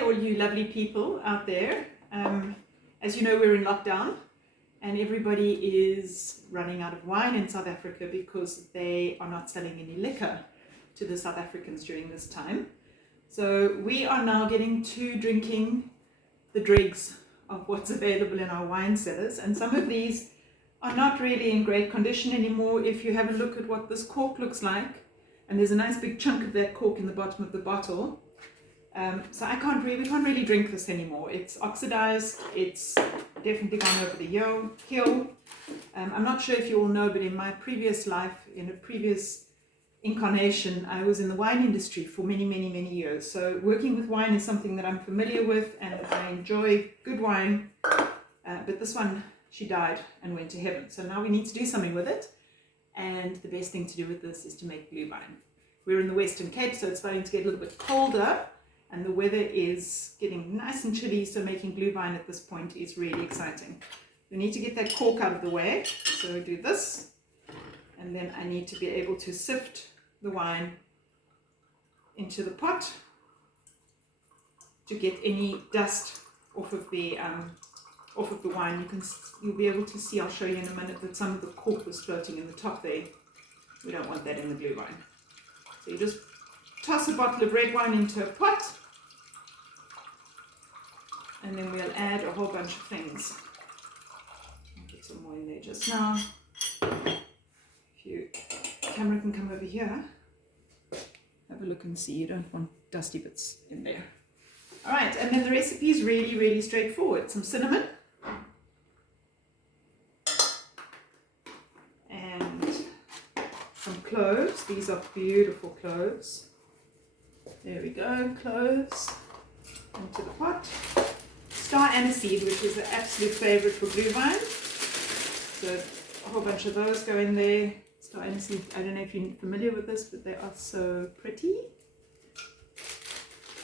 Hi all you lovely people out there. As you know, we're in lockdown and everybody is running out of wine in South Africa because they are not selling any liquor to the South Africans during this time. So we are now getting to drinking the dregs of what's available in our wine cellars, and some of these are not really in great condition anymore. If you have a look at what this cork looks like, and there's a nice big chunk of that cork in the bottom of the bottle. So we can't really drink this anymore. It's oxidized, it's definitely gone over the hill. I'm not sure if you all know, but in my previous life, in a previous incarnation, I was in the wine industry for many years. So working with wine is something that I'm familiar with, and I enjoy good wine. But this one, she died and went to heaven. So now we need to do something with it. And the best thing to do with this is to make glühwein. We're in the Western Cape, so it's starting to get a little bit colder. And the weather is getting nice and chilly, so making glühwein at this point is really exciting. We need to get that cork out of the way, so I do this, and then I need to be able to sift the wine into the pot to get any dust off of the wine. You'll be able to see, I'll show you in a minute, that some of the cork was floating in the top there. We don't want that in the glühwein. So you just toss a bottle of red wine into a pot, and then we'll add a whole bunch of things. I'll get some more in there just now. If you camera can come over here, have a look and see. You don't want dusty bits in there. All right, and then the recipe is really straightforward. Some cinnamon and some cloves. These are beautiful cloves. There we go, cloves into the pot. Star aniseed, which is an absolute favorite for glühwein. So a whole bunch of those go in there. Star aniseed, I don't know if you're familiar with this, but they are so pretty.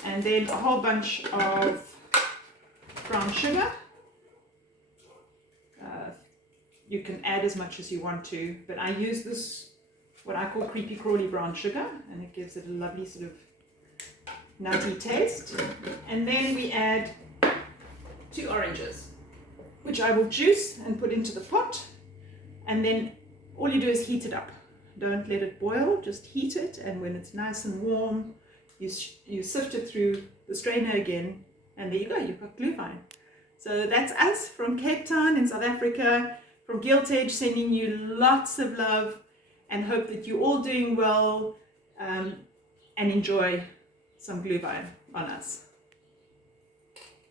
And then a whole bunch of brown sugar. You can add as much as you want to, but I use this, what I call creepy crawly brown sugar, and it gives it a lovely sort of nutty taste. And then we add 2 oranges, which I will juice and put into the pot, and then all you do is heat it up. Don't let it boil, just heat it, and when it's nice and warm, you sift it through the strainer again, and there you go, you've got glühwein. So that's us from Cape Town in South Africa, from Giltedge, sending you lots of love, and hope that you're all doing well, and enjoy some glühwein on us.